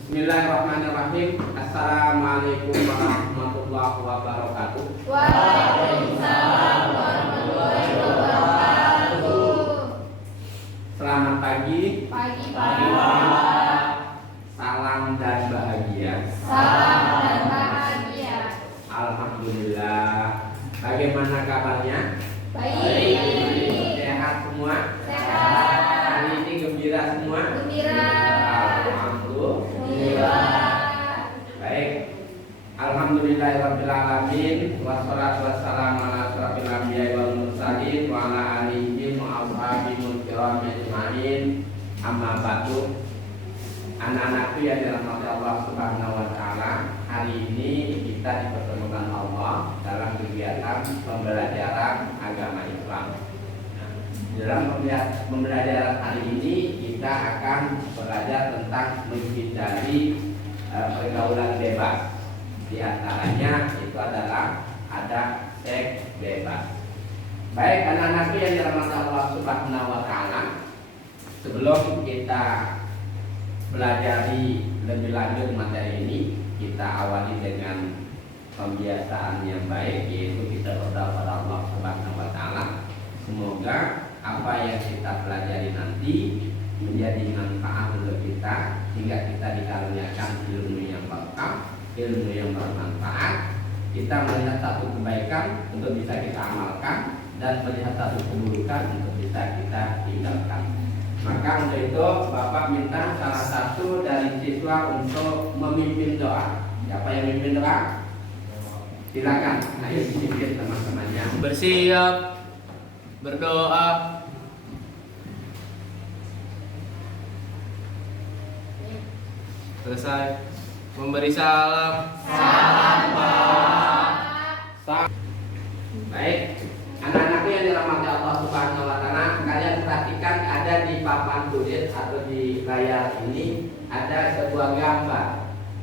Bismillahirrahmanirrahim. Assalamualaikum warahmatullahi wabarakatuh. Waalaikumsalam warahmatullahi wabarakatuh. Selamat pagi. Pagi. Salam dan bahagia. Salam dan bahagia. Alhamdulillah. Bagaimana kabarnya? Baik. Sehat semua? Sehat. Hari ini gembira semua? Gembira. Alhamdulillah. Baik. Alhamdulillahirabbil alamin wassalatu wassalamu ala asyrofil anbiya'i wal mursalin wa ala alihi wa ashabihi kiram ajmain. Amma ba'du. Anak-anakku yang dirahmati Allah Subhanahu wa taala, hari ini kita dipertemukan Allah dalam kegiatan pembelajaran agama Islam. Dalam pembelajaran hari ini kita akan belajar tentang menghindari pergaulan bebas. Di antaranya itu adalah ada seks bebas. Baik anak-anakku yang dirahmati Allah Subhanahu wa taala, sebelum kita belajari lebih lanjut materi ini, kita awali dengan pembiasaan yang baik, yaitu kita berdoa kepada Allah Subhanahu wa taala. Semoga apa yang kita pelajari nanti menjadi manfaat untuk kita, hingga kita dikaruniakan ilmu yang barokah, ilmu yang bermanfaat. Kita melihat satu kebaikan untuk bisa kita amalkan, dan melihat satu keburukan untuk bisa kita tinggalkan. Maka untuk itu Bapak minta salah satu dari siswa untuk memimpin doa. Siapa yang memimpin doa? Silakan. Ayo dipimpin teman-temannya. Bersiap berdoa. Selesai. Memberi salam. Salam. Baik, anak-anakku yang dirahmati Allah Subhanahu wa taala, kalian perhatikan ada di papan tulis atau di layar ini ada sebuah gambar.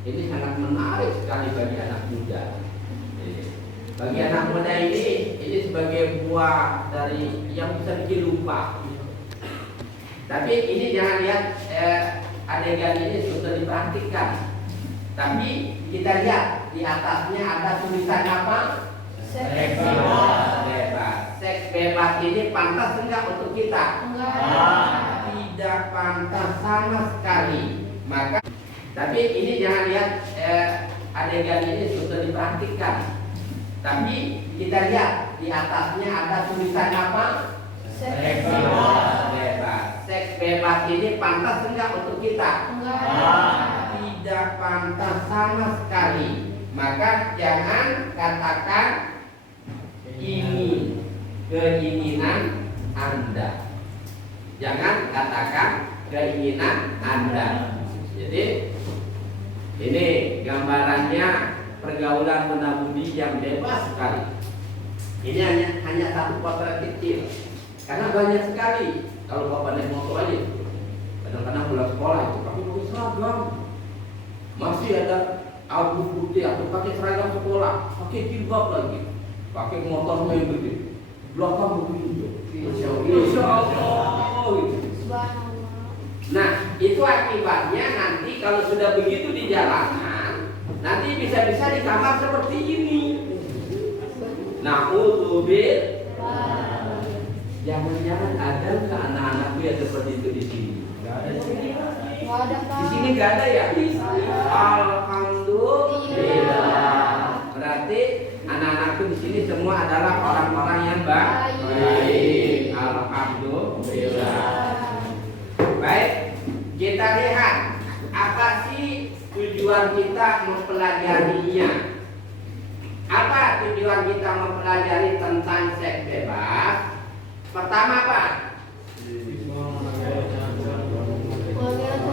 Ini sangat menarik sekali bagi anak muda. Bagi anak muda ini sebagai buah dari yang bisa bikin lupa. Tapi ini jangan lihat adegan ini sudah diperhatikan. Tapi kita lihat di atasnya ada tulisan apa? Seks Bebas. Seks bebas ini pantas enggak untuk kita? Enggak. Tidak pantas sama sekali. Maka, tapi ini jangan lihat adegan ini sudah diperhatikan. Tapi kita lihat di atasnya ada tulisan apa? Seks Bebas. Seks bebas ini pantas enggak untuk kita? Enggak. Tidak pantas sama sekali. Maka jangan katakan ini keinginan Anda. Jangan katakan keinginan Anda. Jadi ini gambarannya pergaulan menabudi yang bebas sekali. Ini hanya satu potret kecil. Karena banyak sekali. Kalau Bapak naik motor aja, kadang-kadang pulang sekolah itu pakai seragam. Masih ada abu putih atau pakai seragam sekolah, pakai jilbab lagi, pakai motornya yang gede, belakang begitu. Insya Allah. Nah, itu akibatnya nanti kalau sudah begitu di jalanan, nanti bisa-bisa di kamar seperti ini. Nah, jangan-jangan ada ke anak-anakku yang seperti itu di sini? Gak ada di sini. Di sini gak ada ya? Alhamdulillah. Berarti anak-anakku di sini semua adalah orang-orang yang baik. Alhamdulillah. Baik, kita lihat apa sih tujuan kita mempelajarinya. Apa tujuan kita mempelajari tentang seks bebas? Pertama apa?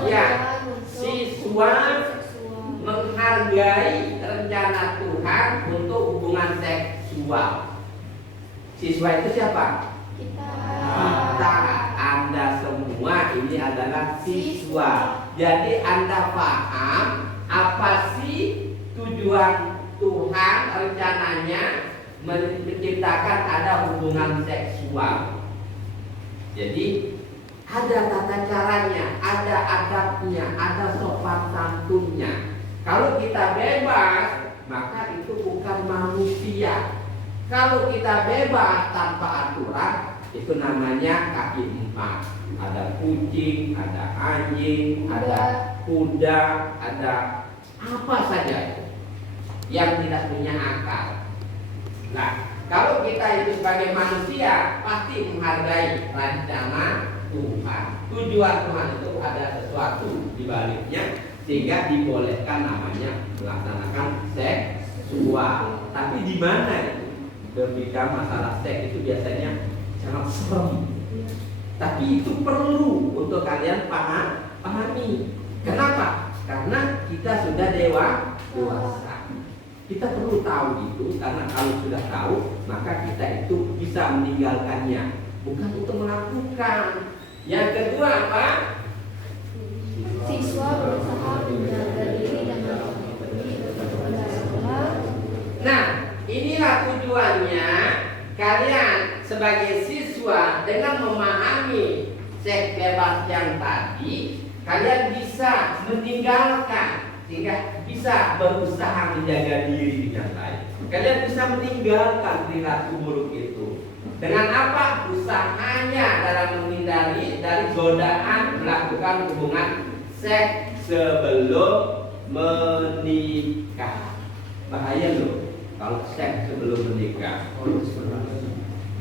Ya, siswa menghargai rencana Tuhan untuk hubungan seksual. Siswa itu siapa? Kita, Anda semua ini adalah siswa. Jadi Anda paham apa sih tujuan Tuhan rencananya menciptakan ada hubungan seksual. Jadi ada tata caranya, ada adabnya, ada sopan santunnya. Kalau kita bebas, maka itu bukan manusia. Kalau kita bebas tanpa aturan, itu namanya kaki empat. Ada kucing, ada anjing, ada kuda, ada apa saja yang tidak punya akal. Nah, kalau kita itu sebagai manusia pasti menghargai rencana Tuhan. Tujuan Tuhan itu ada sesuatu di baliknya sehingga dibolehkan namanya melaksanakan seksual. Tapi di mana itu? Berbicara masalah seks itu biasanya sangat serem. Tapi itu perlu untuk kalian pahami. Kenapa? Karena kita sudah dewasa. Kita perlu tahu itu, karena kalau sudah tahu maka kita itu bisa meninggalkannya, bukan untuk melakukan. Yang kedua apa? Siswa berusaha menjaga diri dan mengikuti kepada sekolah. Nah, inilah tujuannya. Kalian sebagai siswa dengan memahami seks bebas yang tadi, kalian bisa meninggalkan sehingga bisa berusaha menjaga diri dengan baik. Kalian bisa meninggalkan perilaku buruk itu. Dengan apa? Usahanya dalam menghindari dari godaan melakukan hubungan seks sebelum menikah. Bahaya loh kalau seks sebelum menikah.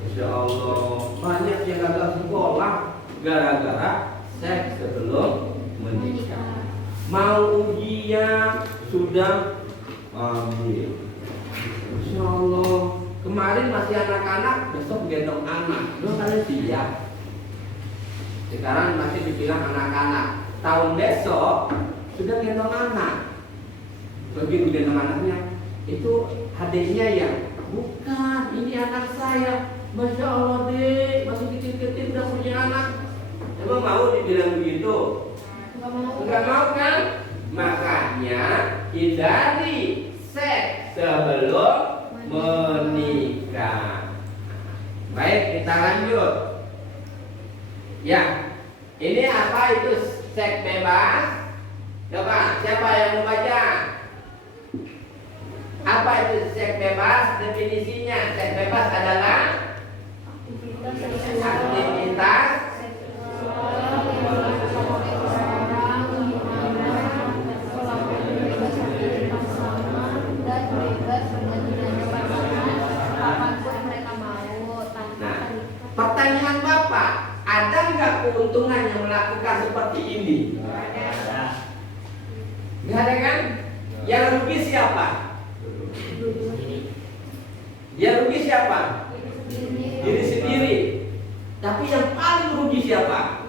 Masya Allah, banyak yang gagal sekolah gara-gara seks sebelum menikah. Mau ujian sudah ambil. Masya Allah, kemarin masih anak-anak, besok gendong anak. Lo kalian siap? Sekarang masih dibilang anak-anak. Tahun besok sudah gendong anak. Begitu gendong anaknya, itu adiknya yang bukan, ini anak saya. Masya Allah dek, masih kecil-kecil udah punya anak. Emang mau dibilang begitu? Enggak mau kan? Makanya hindari seks sebelum menikah. Baik, kita lanjut. Ya, ini apa itu seks bebas? Coba, siapa yang mau baca? Apa itu seks bebas? Definisinya, seks bebas adalah aktivitas pertanyaan Bapak, ada nggak keuntungannya melakukan seperti ini? Nggak ada kan? Yang rugi siapa? Yang rugi siapa? Diri sendiri. Tapi yang paling rugi siapa?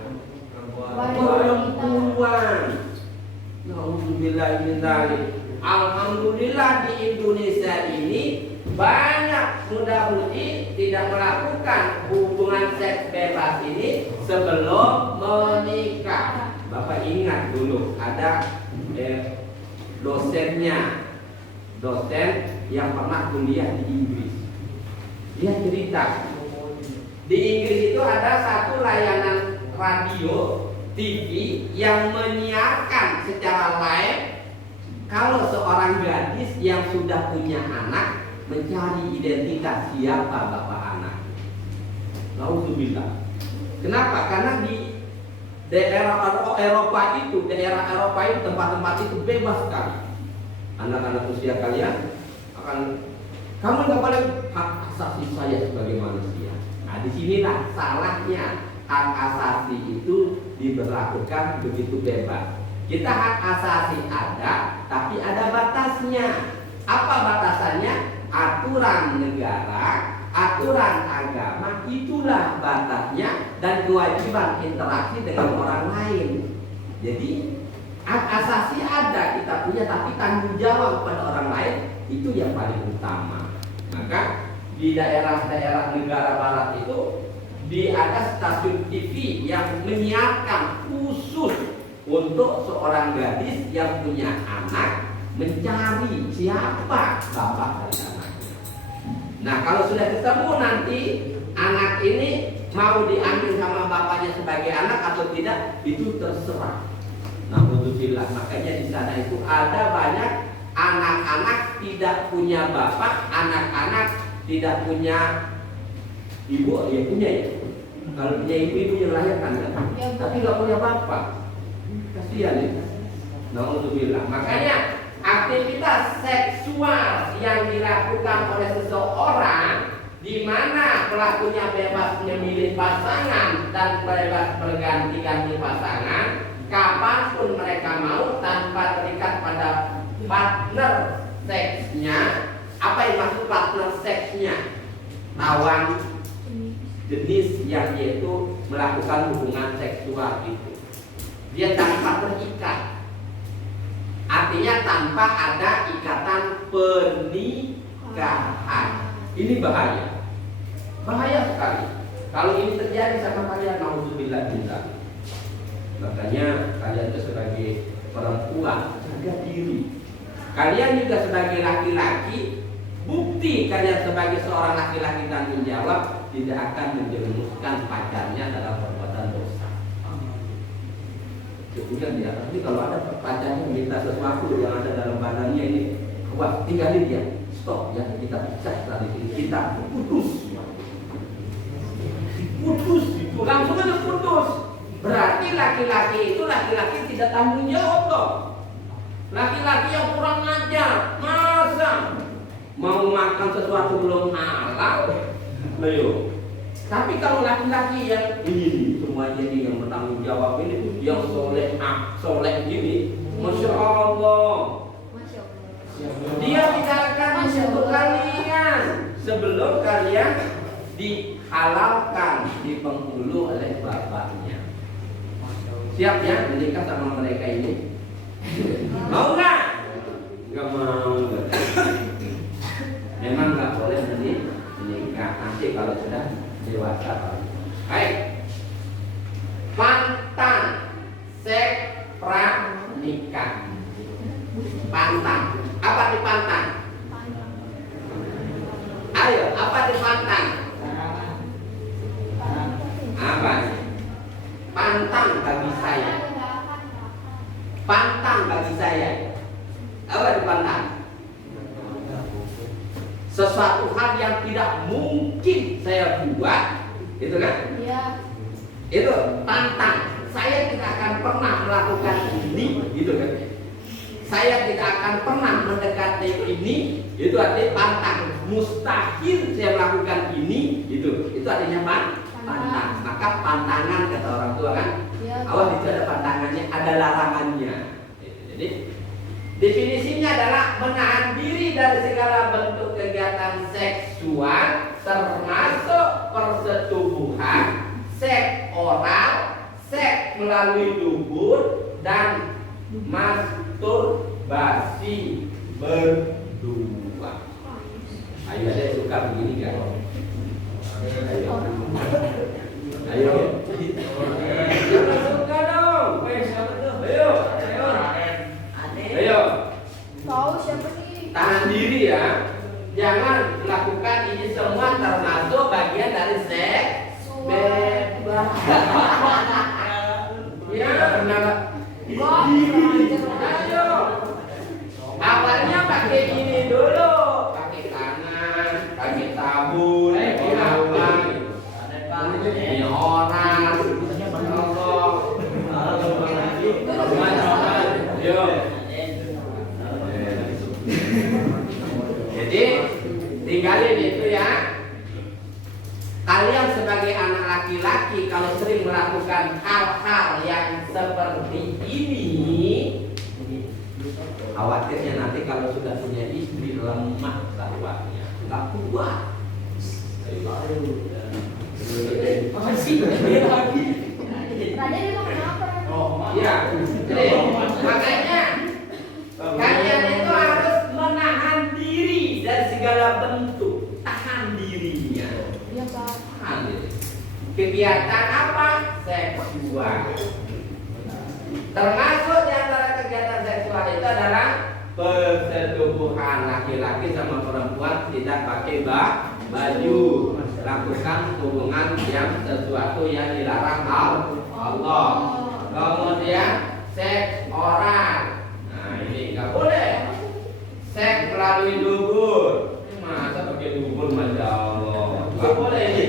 Perempuan. Alhamdulillah min dzalik. Alhamdulillah di Indonesia ini banyak muda-mudi tidak melakukan hubungan seks bebas ini sebelum menikah. Bapak ingat dulu ada dosennya, dosen yang pernah kuliah di Inggris. Dia cerita, di Inggris itu ada satu layanan radio TV yang menyiarkan secara live kalau seorang gadis yang sudah punya anak mencari identitas siapa bapak anak. Nauzubillah. Kenapa? Karena di daerah Eropa itu, tempat-tempat itu bebas sekali. Anak-anak usia kalian akan, kamu nggak boleh, hak asasi saya sebagai manusia. Nah, disinilah salahnya hak asasi itu diberlakukan begitu bebas. Kita hak asasi ada, tapi ada batasnya. Apa batasannya? Aturan negara, aturan agama, itulah batasnya dan kewajiban interaksi dengan orang lain. Jadi hak asasi ada kita punya, tapi tanggung jawab kepada orang lain itu yang paling utama. Maka di daerah-daerah negara barat itu ada stasiun TV yang menyiarkan khusus untuk seorang gadis yang punya anak mencari siapa bapak dari anaknya. Nah, kalau sudah ketemu nanti anak ini mau diambil sama bapaknya sebagai anak atau tidak itu terserah. Alhamdulillah, makanya di sana itu ada banyak anak-anak tidak punya bapak, anak-anak tidak punya ibu, ya punya ya. Kalau punya ibu yang lahirkan kan, tapi nggak punya bapak, kasihan ya. Alhamdulillah, makanya aktivitas seksual yang dilakukan oleh seseorang di mana pelakunya bebas memilih pasangan dan bebas berganti-ganti pasangan kapanpun mereka mau tanpa terikat pada partner seksnya. Apa yang maksud partner seksnya? Lawan jenis yang yaitu melakukan hubungan seksual itu. Dia tanpa terikat. Artinya tanpa ada ikatan pernikahan. Ini bahaya. Bahaya sekali. Kalau ini terjadi sama kalian, nauzubillah billah. Makanya kalian itu sebagai perempuan jaga diri. Kalian juga sebagai laki-laki, bukti kalian sebagai seorang laki-laki tanggung jawab tidak akan menjerumuskan pacarnya dalam perbuatan dosa. Kemudian dia, nanti kalau ada pacarnya minta sesuatu yang ada dalam badannya ini, wah tinggalin dia, stop ya, kita pisah dari sini, kita putus itu langsung aja putus. Berarti laki-laki itu laki-laki tidak tanggung jawab toh. Laki-laki yang kurang ajar, masa mau makan sesuatu belum halal, ayo. Tapi kalau laki-laki yang ini semuanya ini yang bertanggung jawab ini, yang soleh gini, masya Allah, dia tidak akan menyentuh kalian sebelum kalian dihalalkan di penghulu oleh bapaknya. Siap ya menikah sama mereka ini? Mau nggak? Nggak mau. Memang nggak boleh menikah nanti kalau sudah dewasa. Baik. Pantang seks pranikah. Pantang. Apa dipantang? Ayo, apa dipantang? Apa? Pantang bagi saya. Pantang bagi saya. Apa dipantang? Sesuatu hal yang tidak mungkin saya buat, itu kan? Iya. Itu pantang. Saya tidak akan pernah melakukan ini, gitu kan? Saya tidak akan pernah mendekati ini, itu artinya pantang. Mustahil saya melakukan ini, itu artinya pantang. Maka pantangan kata orang tua kan? Ya. Awas itu ada pantangannya, ada larangannya. Jadi definisinya adalah menahan diri dari segala bentuk kegiatan seksual termasuk persetubuhan, seks oral, seks melalui dubur dan masturbasi berdua. Ayo ada yang suka begini kan? Ayo. Jangan suka dong. Ayo. Tahu siapa nih? Tahan diri ya. Jangan lakukan ini semua termasuk bagian dari seks bebas. Ya, benar. Ayo. Awalnya pakai ini dulu, pakai tangan, pakai sabun, pakai apa? Ini orang, Jadi tinggalin itu ya. Kalian sebagai anak laki-laki kalau sering melakukan hal-hal yang seperti ini, khawatirnya nanti kalau sudah punya istri lemah syahwatnya, nggak kuat. Tadi dia mau kenapa? Ya, jadi makanya kalian itu harus menahan diri dari segala bentuk, tahan dirinya. Iya Pak. Tahan diri. Kegiatan apa? Seksual. Termasuk di antara kegiatan seksual itu adalah persetubuhan laki-laki sama perempuan tidak pakai baju. lakukan hubungan yang sesuatu yang dilarang Allah. Kemudian seks oral. Nah ini nggak boleh. Seks melalui dubur. Masa pakai dubur, masya Allah. Nggak boleh ini.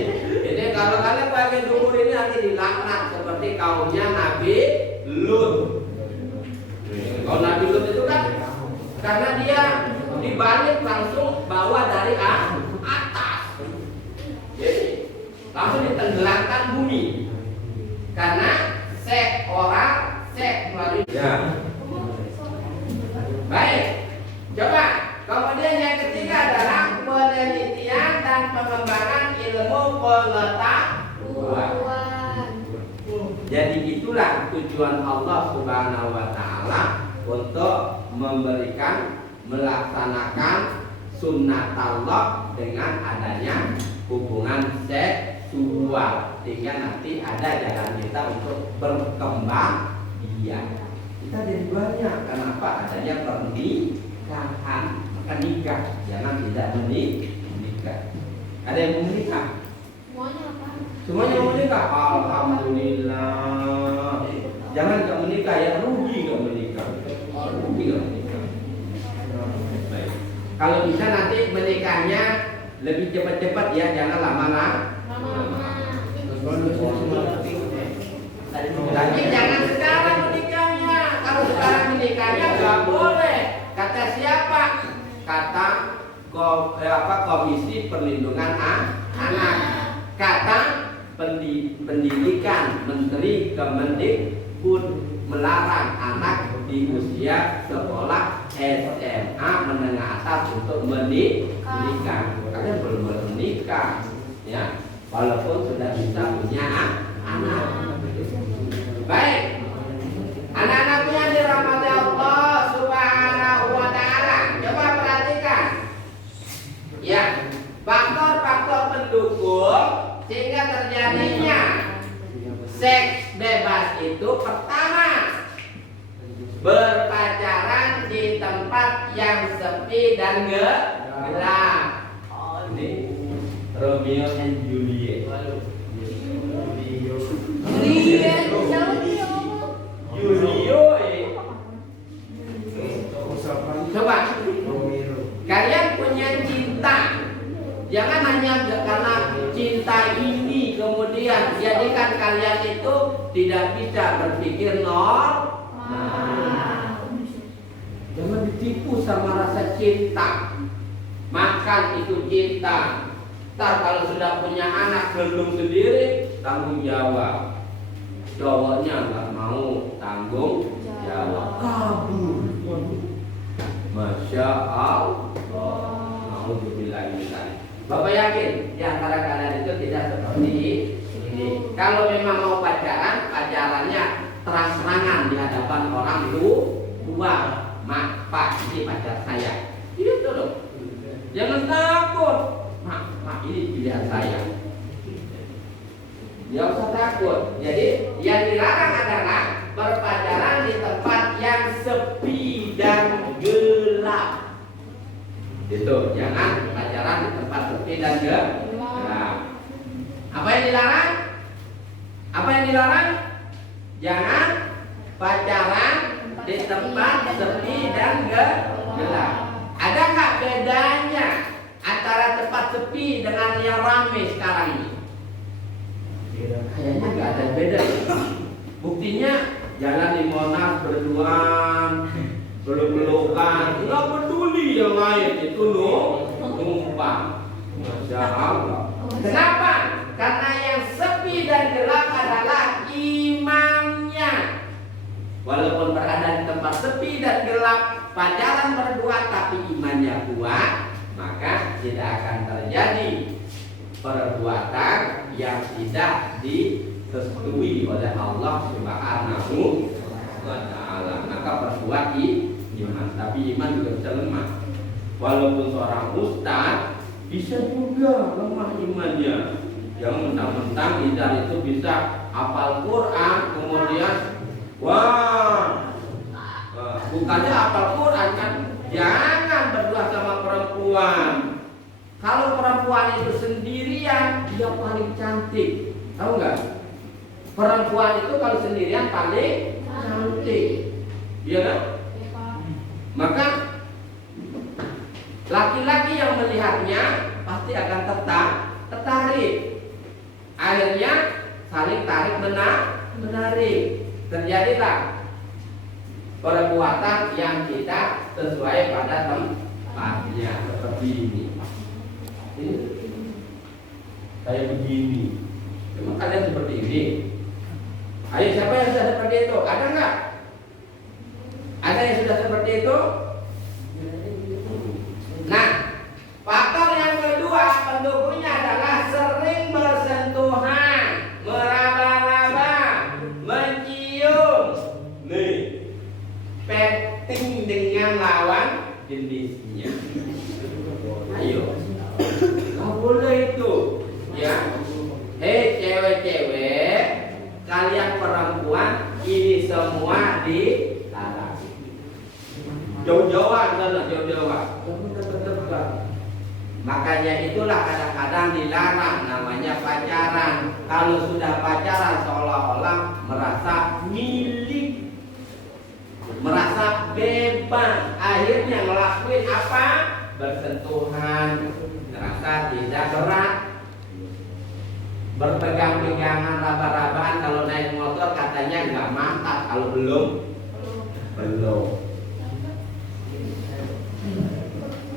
Jadi kalau kalian pakai dubur ini nanti dilaknat seperti kaumnya Nabi Lut. Kalau Nabi Lut itu kan karena dia dibalik langsung bawa dari atas. Jadi langsung ditenggelamkan bumi. Karena seks oral, seks melalui ya. Baik. Coba. Kemudian yang ketiga adalah penelitian dan pengembangan ilmu pengetahuan. Jadi itulah tujuan Allah Subhanahu wa taala untuk melaksanakan sunnah Allah dengan adanya hubungan seksual, sehingga nanti ada jalan kita untuk berkembang biak. Kita jadi banyak, kenapa? Adanya pernikahan. Maka nikah, jangan tidak menikah. Ada yang mau menikah? Semuanya apa? Semuanya mau menikah? Alhamdulillah. Jangan gak menikah, ya rugi gak menikah. Rugi gak menikah. Baik. Kalau bisa nanti menikahnya lebih cepat-cepat ya, jangan lama-lama. Tapi jangan sekarang menikahnya. Kalau sekarang menikahnya gak boleh. Kata siapa? Kata Komisi Perlindungan Anak. Kata Pendidikan Menteri Kemendikbud melarang anak di usia sekolah SMA menengah atas untuk menikah. Kalian belum boleh menikah, ya, walaupun sudah bisa punya anak. Baik, anak-anakku yang dirahmati Allah Subhanahu wa taala, coba perhatikan. Ya, faktor-faktor pendukung sehingga terjadinya seks bebas itu pertama, berpacaran di tempat yang sepi dan gelap. Oh, ini Romeo and Juliet. Coba kalian punya cinta, jangan hanya karena cinta ini kemudian jadikan kalian itu tidak bisa berpikir jangan ditipu sama rasa cinta. Makan itu cinta. Ntar kalau sudah punya anak belum sendiri, tanggung jawab. Cowoknya nggak mau tanggung jawab, kabur. Masya Allah. Alhamdulillah ini. Bapak yakin di antara kalian itu tidak seperti ini. Kalau memang mau pacarannya terang-terangan di hadapan orang tua. Mak, Pak, ini pacar saya. Itu loh. Jangan takut. Mak, ini pilihan saya. Jangan usah takut. Jadi yang dilarang adalah berpacaran di tempat yang sepi dan gelap. Itu, jangan pacaran di tempat sepi dan gelap. Apa yang dilarang? Apa yang dilarang? Jangan pacaran di tempat sepi dan gelap. Ada nggak bedanya antara tempat sepi dengan yang ramai sekarang ini? Kayaknya nggak ada beda. Buktinya jalan di Monas berduaan, peluk-pelukan, nggak peduli yang lain itu numpang. Masya Allah. Kenapa? Karena yang sepi dan gelap adalah imannya. Walaupun berada di tempat sepi dan gelap, pacaran berdua tapi imannya kuat, maka tidak akan terjadi perbuatan yang tidak direstui oleh Allah Subhanahu wa taala. Maka perbuat iman, tapi iman juga bisa lemah. Walaupun seorang ustaz bisa juga lemah imannya. Yang mentang-mentang idar itu bisa hafal Quran, kemudian bukannya hafal Quran kan? Jangan berdua sama perempuan. Kalau perempuan itu sendirian, dia paling cantik. Tahu nggak? Perempuan itu kalau sendirian paling cantik, iya kan? Maka laki-laki yang melihatnya pasti akan tertarik. Akhirnya saling tarik menarik. Terjadilah perbuatan yang tidak sesuai pada tempatnya seperti ini. Ini kayak begini. Memang kalian seperti ini? Ayo, siapa yang sudah seperti itu? Ada nggak? Ada yang sudah seperti itu? Nah, faktor yang kedua pendukungnya adalah sering bersentuhan, meraba-raba, mencium, petting dengan lawan jenisnya. Ayo, nggak boleh itu, ya. Hei cewek-cewek, kalian perempuan, ini semua dilarang. Jauh-jauhan, jauh-jauhan. Makanya itulah kadang-kadang dilarang, namanya pacaran. Kalau sudah pacaran seolah-olah merasa milik, merasa bebas. Akhirnya ngelakuin apa? Bersentuhan, merasa tidak berat. Berpegang-pegangan, raba-rabaan. Kalau naik motor katanya nggak mantap. Kalau belum.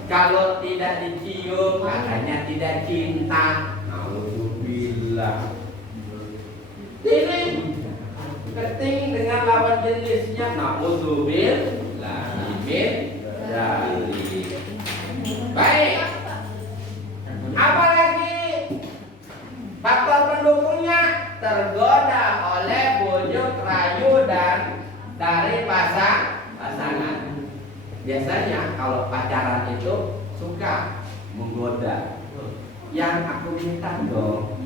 Kalau tidak dicium katanya tidak cinta. Alhamdulillah. Ini keting dengan lawan jenisnya. Alhamdulillah. Baik. Apalagi faktor pendukungnya tergoda oleh bujuk rayu dan dari pasangan. Biasanya kalau pacaran itu suka menggoda. Yang aku minta dong,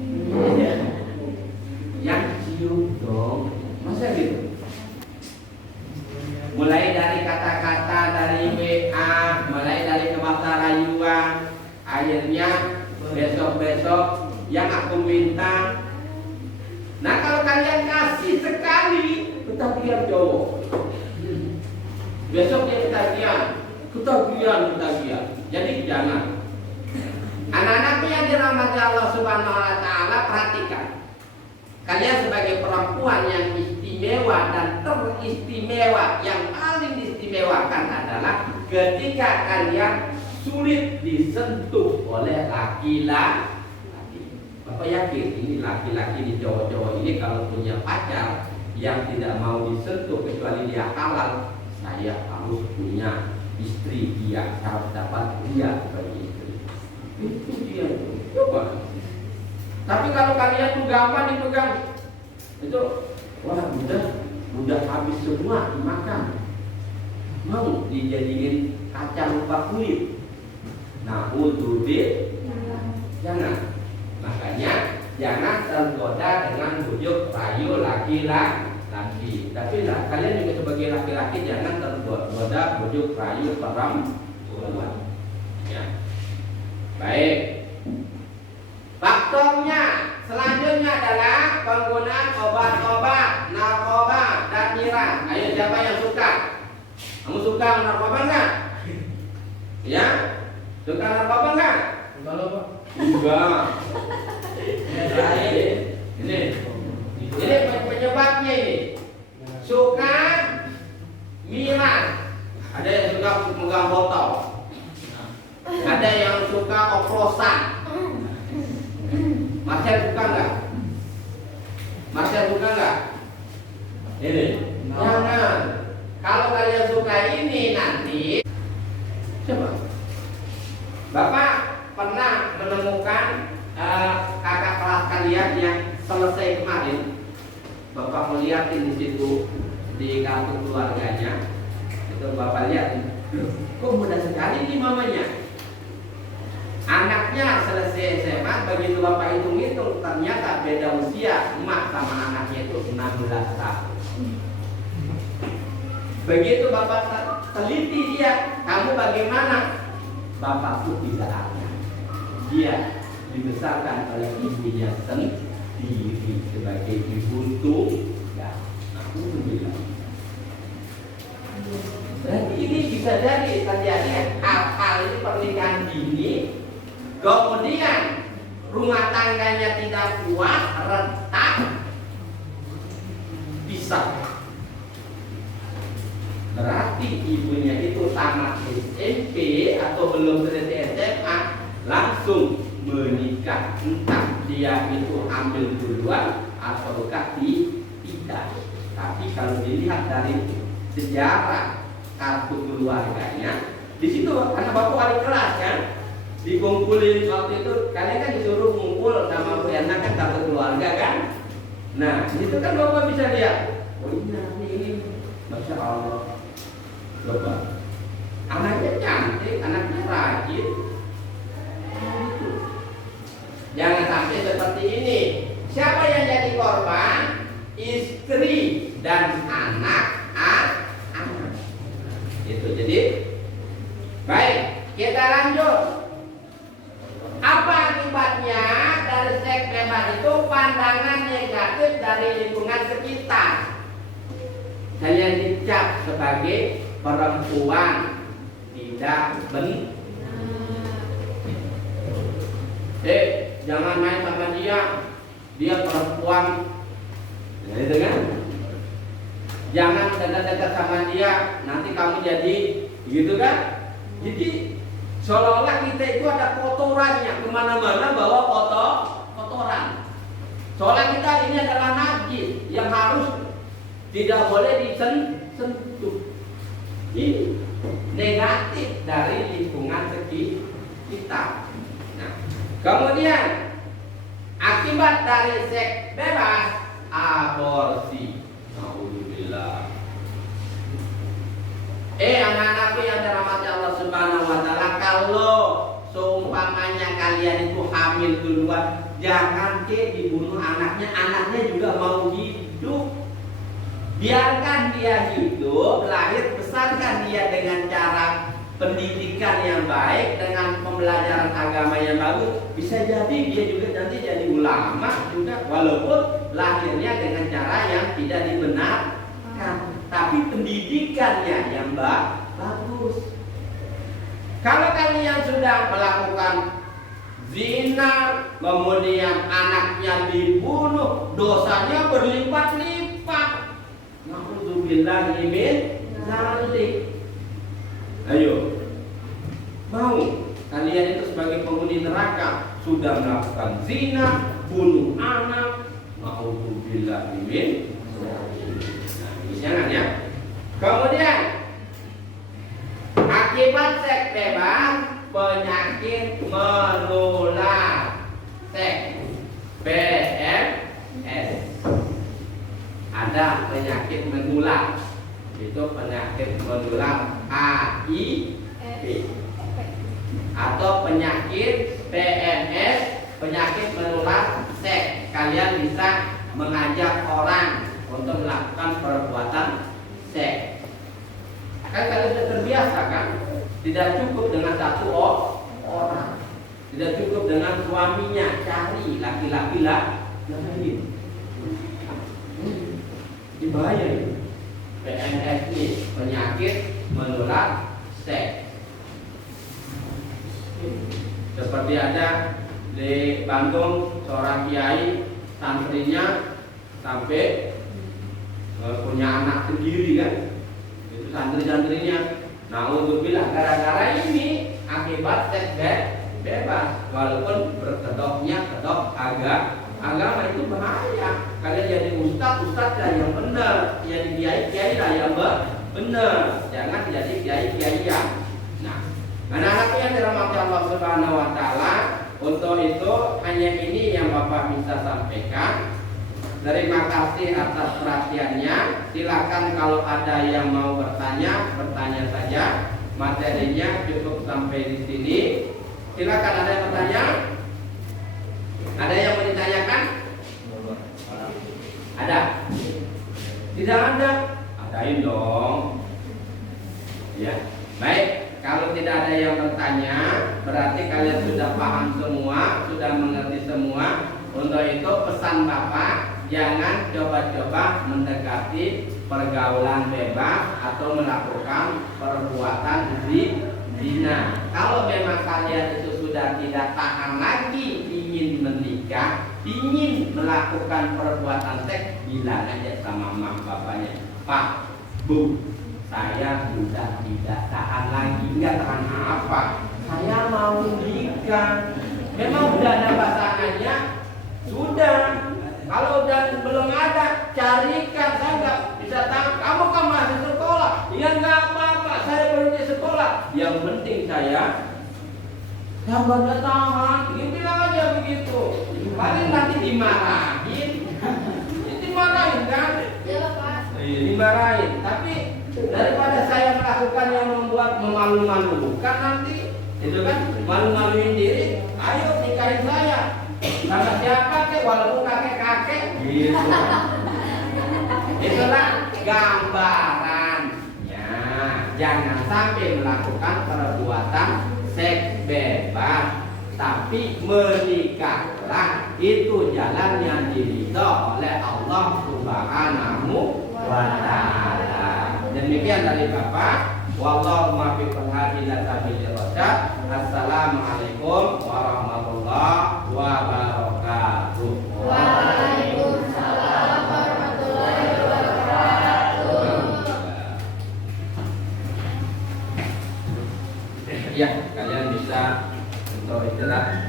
yang cium dong, masa gitu? Mulai dari kata-kata, dari WA, mulai dari kebasa rayuan, akhirnya besok-besok yang aku minta. Nah, kalau kalian kasih sekali, ketagihan cowok. Besok dia ketagihan. Jadi jangan. Anak-anakku yang dirahmati Allah Subhanahu wa taala, perhatikan. Kalian sebagai perempuan yang istimewa dan teristimewa, yang paling diistimewakan adalah ketika kalian sulit disentuh oleh laki-laki. Bapak yakin ini laki-laki, ini cowok-cowok ini kalau punya pacar yang tidak mau disentuh kecuali dia halal, saya harus punya istri, dia harus dapat dia sebagai istri. Itu dia. Coba. Tapi kalau kalian tuh gampang dipegang, itu wah udah habis semua dimakan. Mau dijadiin kacang lupa kulit. Nah, untuk jangan. Makanya jangan tergoda dengan bujuk rayu laki-laki. Tapi kalian juga sebagai laki-laki jangan tergoda bujuk rayu perempuan. Ya. Baik. Faktornya selanjutnya adalah penggunaan obat-obat, narkoba dan miras. Ayo, siapa yang suka? Kamu suka narkoba enggak? Ya? Suka narkoba enggak? Kalau Pak. Enggak. Ini penyebabnya ini. Suka miras. Ada yang suka megang botol. Ada yang suka oplosan. Marcel suka enggak? Ini. Jangan. Kalau kalian suka ini nanti, coba. Bapak pernah menemukan kakak kelas kalian yang selesai kemarin. Bapak melihat di situ di kartu keluarganya. Itu Bapak lihat, kok mudah sekali nih mamanya. Anaknya selesai SMA, begitu Bapak hitung-hitung ternyata beda usia emak sama anaknya itu 16 tahun. Begitu Bapak teliti dia, kamu bagaimana? Bapakku tidak ada. Dia dibesarkan oleh ibunya sendiri sebagai ibu tunggal. Alhamdulillah. Berarti ini bisa jadi terjadi hal-hal ini pernikahan dini, kemudian rumah tangganya tidak kuat, retak, pisah. Berarti ibunya itu tamat SMP atau belum selesai SMA langsung menikah, entah dia itu ambil duluan atau tidak. Tapi kalau dilihat dari sejarah kartu keluarganya, di situ karena bapak wali kelas kan, dikumpulin waktu itu, kalian kan disuruh ngumpul sama Bu Yana kan kartu keluarga kan. Nah di situ kan bapak bisa lihat, oh ini masya Allah, bapak anaknya cantik, anaknya rajin. Jangan sampai seperti ini. Siapa yang jadi korban? Istri dan anak-anak. Itu jadi. Baik, kita lanjut. Apa akibatnya dari seks bebas itu? Pandangan negatif dari lingkungan sekitar. Kalian dicap sebagai perempuan tidak benar. Jangan main sama dia perempuan. Nah, itu kan? Jangan dekat-dekat sama dia, nanti kamu jadi gitu kan? Jadi seolah-olah kita itu ada kotorannya, kemana-mana bawa kotoran. Seolah kita ini adalah najis yang harus tidak boleh disentuh. Ini negatif dari lingkungan sekitar. Kemudian akibat dari seks bebas, aborsi. Alhamdulillah. Anak-anakku yang dirahmati Allah Subhanahu wa taala, kalau seumpamanya kalian itu hamil duluan, jangan dibunuh anaknya juga mau hidup. Biarkan dia hidup, lahir, besarkan dia dengan cara pendidikan yang baik, dengan pembelajaran agama yang bagus. Bisa jadi dia juga nanti jadi ulama juga, walaupun lahirnya dengan cara yang tidak dibenarkan, tapi pendidikannya yang bagus. Kalau kalian sudah melakukan zina, kemudian anaknya dibunuh, dosanya berlipat-lipat. Na'udzubillahi min dzalik. Ayo, mau kalian itu sebagai penghuni neraka sudah melakukan zina, bunuh anak, na'udzubillahi min dzalik. Nah, ini jangan ya. Kemudian akibat seks bebas, penyakit menular. Seks PMS. Ada penyakit menular. Itu penyakit menular HIV atau penyakit PMS, penyakit menular seks. Kalian bisa mengajak orang untuk melakukan perbuatan seks. Kan kalian sudah terbiasa kan? Tidak cukup dengan satu orang, tidak cukup dengan suaminya, cari laki-laki lain. Bahaya itu. PMS ini penyakit menular seks. Seperti ada di Bandung seorang kiai, santrinya sampai punya anak sendiri kan. Itu santri-santrinya. Nah, untuk bilang gara-gara ini akibat seks bebas, walaupun berkedoknya kedok agama itu bahaya. Kalian jadi ustaz lah yang benar, jadi kiai lah yang benar. Jangan jadi kiai yang. Nah, anak-anakku yang dirahmati Allah Subhanahu wa taala, untuk itu hanya ini yang Bapak bisa sampaikan. Terima kasih atas perhatiannya. Silakan kalau ada yang mau bertanya saja. Materinya cukup sampai di sini. Silakan, ada yang bertanya? Ada yang mau ditanyakan? Ada? Tidak ada? Adain dong. Ya, baik. Kalau tidak ada yang bertanya, berarti kalian sudah paham semua, sudah mengerti semua. Untuk itu pesan Bapak, jangan coba-coba mendekati pergaulan bebas atau melakukan perbuatan zina. Kalau memang kalian itu sudah tidak tahan lagi ingin menikah, ingin melakukan perbuatan seks, bilang aja sama mak bapaknya, Pak, Bu, saya sudah tidak tahan lagi. Enggak tahan apa? Saya mau nikah. Memang sudah ada pasangannya? Sudah. Kalau udah belum ada, carikan. Saya nggak bisa tahan. Kamu kan masih sekolah. Ya nggak apa-apa. Saya berhenti sekolah. Yang penting saya sabar tahan. Dia bilang aja begitu. Paling nanti dimarahin. Dimarahin kan? Ya Pak. Dimarahin. Tapi daripada saya melakukan yang membuat memalu-malukan nanti, itu kan malu-maluin diri. Ayo nikahin saya. Sama siapa kek, walaupun kakek-kakek. Gitu. Itulah gambarannya. Jangan sampai melakukan perbuatan seks bebas, tapi menikahlah. Itu jalan yang diridho oleh Allah Subhanahu wa ta'ala. Demikian dari Bapak. Wallahu muwaffiq ila sabilir rasyad. Assalamualaikum warahmatullahi wabarakatuh. Waalaikumsalam warahmatullahi wabarakatuh. Ya, kalian bisa untuk istirahat.